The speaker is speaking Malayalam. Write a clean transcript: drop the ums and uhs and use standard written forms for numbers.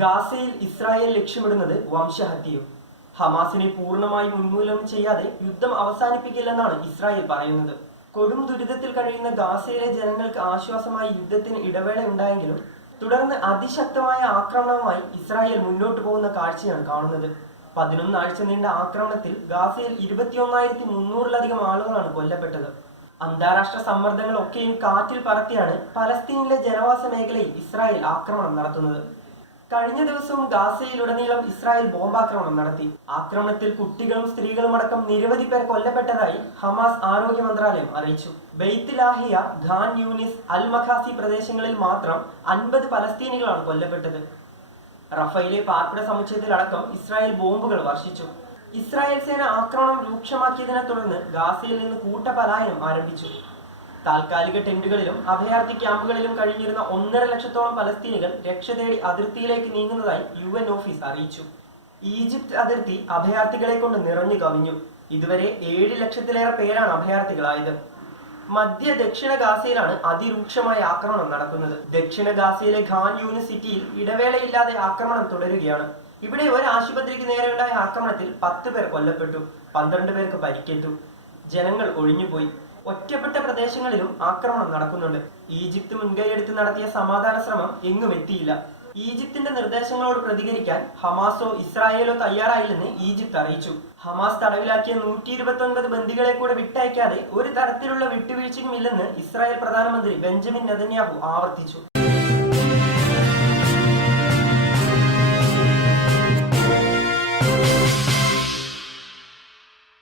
ഗാസയിൽ ഇസ്രായേൽ ലക്ഷ്യമിടുന്നത് വംശഹത്യയും. ഹമാസിനെ പൂർണ്ണമായും ഉന്മൂലനം ചെയ്യാതെ യുദ്ധം അവസാനിപ്പിക്കില്ലെന്നാണ് ഇസ്രായേൽ പറയുന്നത്. കൊടും ദുരിതത്തിൽ കഴിയുന്ന ഗാസയിലെ ജനങ്ങൾക്ക് ആശ്വാസമായി യുദ്ധത്തിന് ഇടവേളയുണ്ടായെങ്കിലും തുടർന്ന് അതിശക്തമായ ആക്രമണവുമായി ഇസ്രായേൽ മുന്നോട്ടു പോകുന്ന കാഴ്ചയാണ് കാണുന്നത്. 11 ആഴ്ച നീണ്ട ആക്രമണത്തിൽ ഗാസയിൽ 21,300-ലധികം ആളുകളാണ് കൊല്ലപ്പെട്ടത്. അന്താരാഷ്ട്ര സമ്മർദ്ദങ്ങളൊക്കെയും കാറ്റിൽ പറത്തിയാണ് പലസ്തീനിലെ ജനവാസ മേഖലയിൽ ഇസ്രായേൽ ആക്രമണം നടത്തുന്നത്. കഴിഞ്ഞ ദിവസവും ഗാസയിലുടനീളം ഇസ്രായേൽ ബോംബാക്രമണം നടത്തി. ആക്രമണത്തിൽ കുട്ടികളും സ്ത്രീകളും അടക്കം നിരവധി പേർ കൊല്ലപ്പെട്ടതായി ഹമാസ് ആരോഗ്യ മന്ത്രാലയം അറിയിച്ചു. ബെയ്ത്ത് ലാഹിയ, ഖാൻ യൂനിസ്, അൽ മഖാസി പ്രദേശങ്ങളിൽ മാത്രം 50 പലസ്തീനികളാണ് കൊല്ലപ്പെട്ടത്. റഫയിലെ പാർപ്പിട സമുച്ചയത്തിലടക്കം ഇസ്രായേൽ ബോംബുകൾ വർഷിച്ചു. ഇസ്രായേൽ സേന ആക്രമണം രൂക്ഷമാക്കിയതിനെ തുടർന്ന് ഗാസയിൽ നിന്ന് കൂട്ടപലായനം ആരംഭിച്ചു. താൽക്കാലിക ടെന്റുകളിലും അഭയാർത്ഥി ക്യാമ്പുകളിലും കഴിഞ്ഞിരുന്ന 1.5 ലക്ഷത്തോളം പലസ്തീനികൾ രക്ഷ തേടി അതിർത്തിയിലേക്ക് നീങ്ങുന്നതായി UN ഓഫീസ് അറിയിച്ചു. ഈജിപ്ത് അതിർത്തി അഭയാർത്ഥികളെ കൊണ്ട് നിറഞ്ഞു കവിഞ്ഞു. ഇതുവരെ 7 ലക്ഷത്തിലേറെ പേരാണ് അഭയാർത്ഥികളായത്. മധ്യ ദക്ഷിണ ഗാസയിലാണ് അതിരൂക്ഷമായ ആക്രമണം നടക്കുന്നത്. ദക്ഷിണ ഗാസയിലെ ഖാൻ യൂനിസ് സിറ്റിയിൽ ഇടവേളയില്ലാതെ ആക്രമണം തുടരുകയാണ്. ഇവിടെ ഒരു ആശുപത്രിക്ക് നേരെയുണ്ടായ ആക്രമണത്തിൽ 10 പേർ കൊല്ലപ്പെട്ടു, 12 പേർക്ക് പരിക്കേറ്റു. ജനങ്ങൾ ഒഴിഞ്ഞുപോയി. ഒറ്റപ്പെട്ട പ്രദേശങ്ങളിലും ആക്രമണം നടക്കുന്നുണ്ട്. ഈജിപ്ത് മുൻകൈയെടുത്ത് നടത്തിയ സമാധാന ശ്രമം എങ്ങും എത്തിയില്ല. ഈജിപ്തിന്റെ നിർദ്ദേശങ്ങളോട് പ്രതികരിക്കാൻ ഹമാസോ ഇസ്രായേലോ തയ്യാറായില്ലെന്ന് ഈജിപ്ത് അറിയിച്ചു. ഹമാസ് തടവിലാക്കിയ 129 ബന്ദികളെ കൂടെ വിട്ടയക്കാതെ ഒരു തരത്തിലുള്ള വിട്ടുവീഴ്ചയും ഇല്ലെന്ന് ഇസ്രായേൽ പ്രധാനമന്ത്രി ബെഞ്ചമിൻ നെതന്യാഹു ആവർത്തിച്ചു.